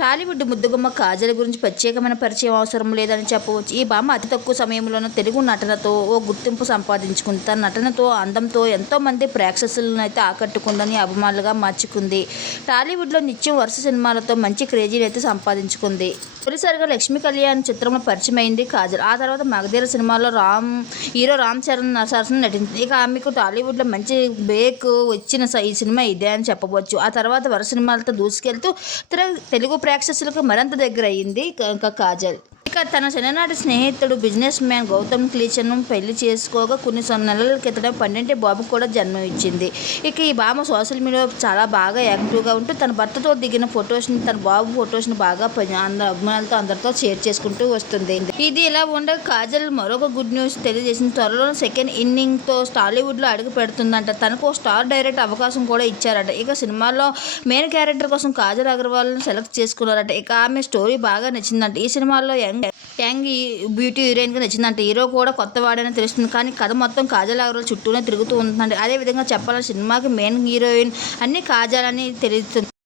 టాలీవుడ్ ముద్దుగుమ్మ కాజల్ గురించి ప్రత్యేకమైన పరిచయం అవసరం లేదని చెప్పవచ్చు. ఈ భామ అతి తక్కువ సమయంలోనే తెలుగు నటనతో ఓ గుర్తింపు సంపాదించుకుంది. తన నటనతో, అందంతో ఎంతోమంది ప్రేక్షకులను అయితే ఆకట్టుకుందని అభిమానులుగా మార్చుకుంది. టాలీవుడ్లో నిత్యం వరుస సినిమాలతో మంచి క్రేజీని అయితే సంపాదించుకుంది. తొలిసారిగా లక్ష్మీ కళ్యాణ్ చిత్రంలో పరిచయమైంది కాజల్. ఆ తర్వాత మగధీర సినిమాలో హీరో రామ్ చరణ్ సరసన నటించింది. ఇక ఆమెకు టాలీవుడ్లో మంచి బ్రేక్ వచ్చిన ఈ సినిమా ఇదే అని చెప్పవచ్చు. ఆ తర్వాత వరుస సినిమాలతో దూసుకెళ్తూ తెలుగు ప్రేక్షకులకు మరింత దగ్గర అయ్యింది కాజల్. ఇక తన చిన్ననాటి స్నేహితుడు బిజినెస్ మ్యాన్ గౌతమ్ క్లీచర్ను పెళ్లి చేసుకోగా కొన్ని నెలల క్రితం పండంటి బాబు కూడా జన్మ ఇచ్చింది. ఇక ఈ భామ సోషల్ మీడియాలో చాలా బాగా యాక్టివ్గా ఉంటూ తన భర్తతో దిగిన ఫొటోస్ని, తన బాబు ఫొటోస్ని బాగా అభిమానులతో అందరితో షేర్ చేసుకుంటూ వస్తుంది. ఇది ఇలా ఉండగా కాజల్ మరొక గుడ్ న్యూస్ తెలియజేసింది. త్వరలో సెకండ్ ఇన్నింగ్తో టాలీవుడ్లో అడుగు పెడుతుందంట. తనకు స్టార్ డైరెక్ట్ అవకాశం కూడా ఇచ్చారట. ఇక సినిమాలో మెయిన్ క్యారెక్టర్ కోసం కాజల్ అగర్వాల్ని సెలెక్ట్ చేసుకున్నారట. ఇక ఆమె స్టోరీ బాగా నచ్చిందంట. ఈ సినిమాలో యంగ్ బ్యూటీ హీరోయిన్గా నచ్చిందంట. హీరో కూడా కొత్తవాడని తెలుస్తుంది. కానీ కథ మొత్తం కాజల్ అగర్వాల్ చుట్టూనే తిరుగుతూ ఉంటుందంట. అదే విధంగా చెప్పాలని సినిమాకి మెయిన్ హీరోయిన్ అన్ని కాజల్ అని తెలుస్తుంది.